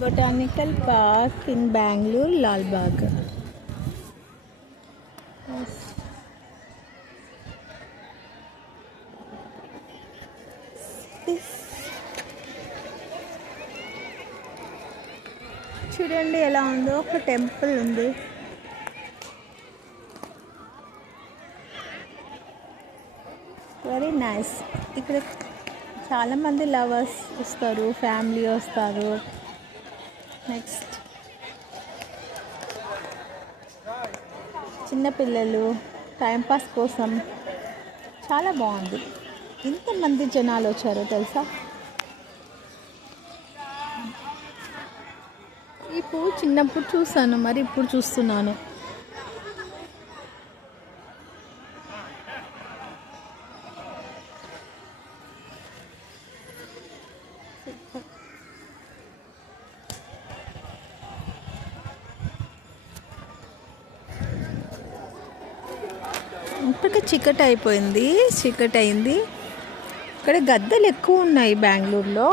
Botanical Park in Bangalore, Lal Bagh. Yes. చూడండి ఎలా ఉందో, ఒక టెంపుల్ ఉంది. Very nice. ఇక్కడ చాలామంది లవర్స్ వస్తారు, ఫ్యామిలీ వస్తారు. నెక్స్ట్ చిన్నపిల్లలు టైంపాస్ కోసం చాలా బాగుంది. ఇంతమంది జనాలు వచ్చారో తెలుసా. ఈ పువ్వు చిన్నప్పుడు చూసాను, మరి ఇప్పుడు చూస్తున్నాను. ఇప్పటికే చీకటి అయింది. ఇక్కడ గద్దలు ఎక్కువ ఉన్నాయి బెంగళూరులో.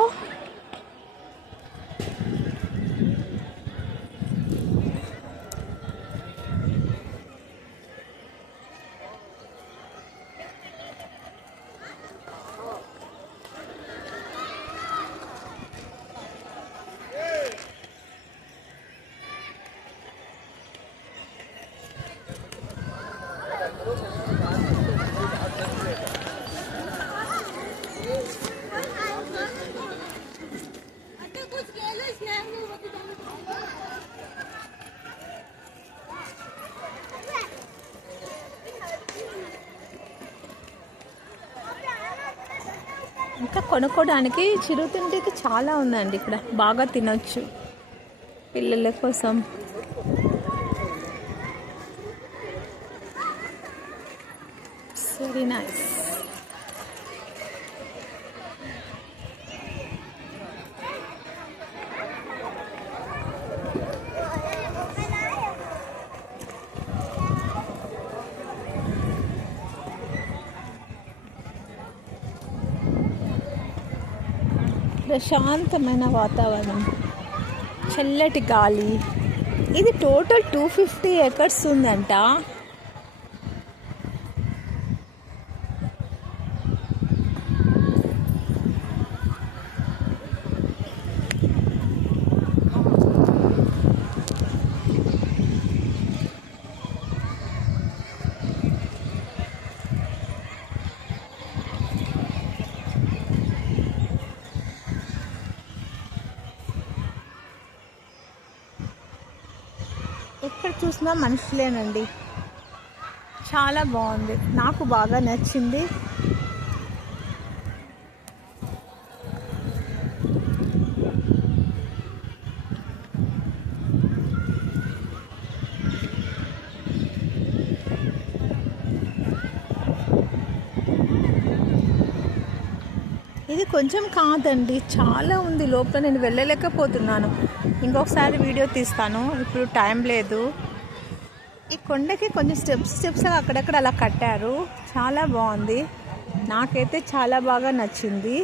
ఇంకా కొనుక్కోవడానికి చిరుతిండికి చాలా ఉందండి ఇక్కడ. బాగా తినొచ్చు పిల్లల కోసం. Very nice. ప్రశాంతమైన వాతావరణం, చల్లటి గాలి. ఇది టోటల్ 250 acres ఉందంట. ఎక్కడ చూసినా మనుషులేనండి. చాలా బాగుంది, నాకు బాగా నచ్చింది. ఇది కొంచెం కాదండి, చాలా ఉంది లోపల. నేను వెళ్ళలేకపోతున్నాను. ఇంకొకసారి వీడియో తీస్తాను, ఇప్పుడు టైం లేదు. ఈ కొండకి కొంచెం స్టెప్స్ అక్కడక్కడ అలా కట్టారు. చాలా బాగుంది, నాకైతే చాలా బాగా నచ్చింది.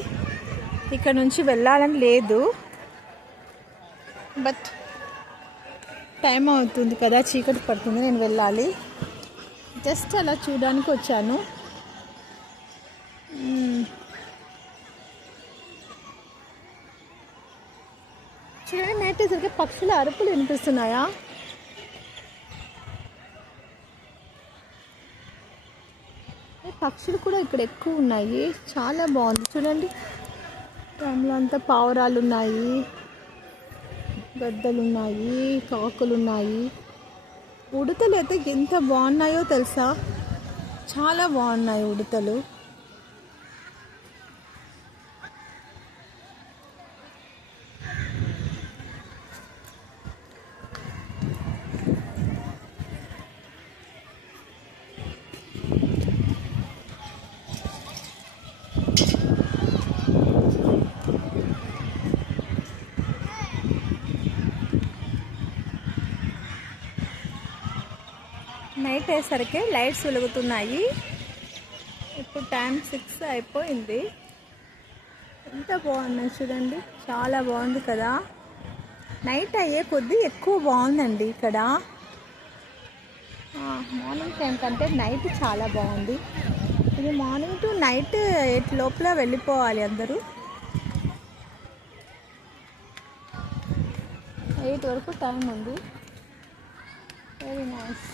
ఇక్కడ నుంచి వెళ్ళాలని లేదు, బట్ టైం అవుతుంది కదా, చీకటి పడుతుంది, నేను వెళ్ళాలి. జస్ట్ అలా చూడడానికి వచ్చాను. చూడండి, నైట్ సరిగ్గా పక్షుల అరుపులు వినిపిస్తున్నాయా? పక్షులు కూడా ఇక్కడ ఎక్కువ ఉన్నాయి. చాలా బాగుంది చూడండి. టైంలో అంతా పావురాలు ఉన్నాయి, గద్దలు ఉన్నాయి, కాకులు ఉన్నాయి. ఉడతలు అయితే ఎంత బాగున్నాయో తెలుసా, చాలా బాగున్నాయి ఉడతలు. నైట్ అయ్యేసరికి లైట్స్ వెలుగుతున్నాయి. ఇప్పుడు టైం 6 అయిపోయింది. ఎంత బాగున్నాయి చూడండి, చాలా బాగుంది కదా. నైట్ అయ్యే కొద్దీ ఎక్కువ బాగుందండి ఇక్కడ. మార్నింగ్ టైం కంటే నైట్ చాలా బాగుంది. ఇది మార్నింగ్ టు నైట్ 8 లోపల వెళ్ళిపోవాలి అందరూ. 8 వరకు టైం ఉంది. Very nice.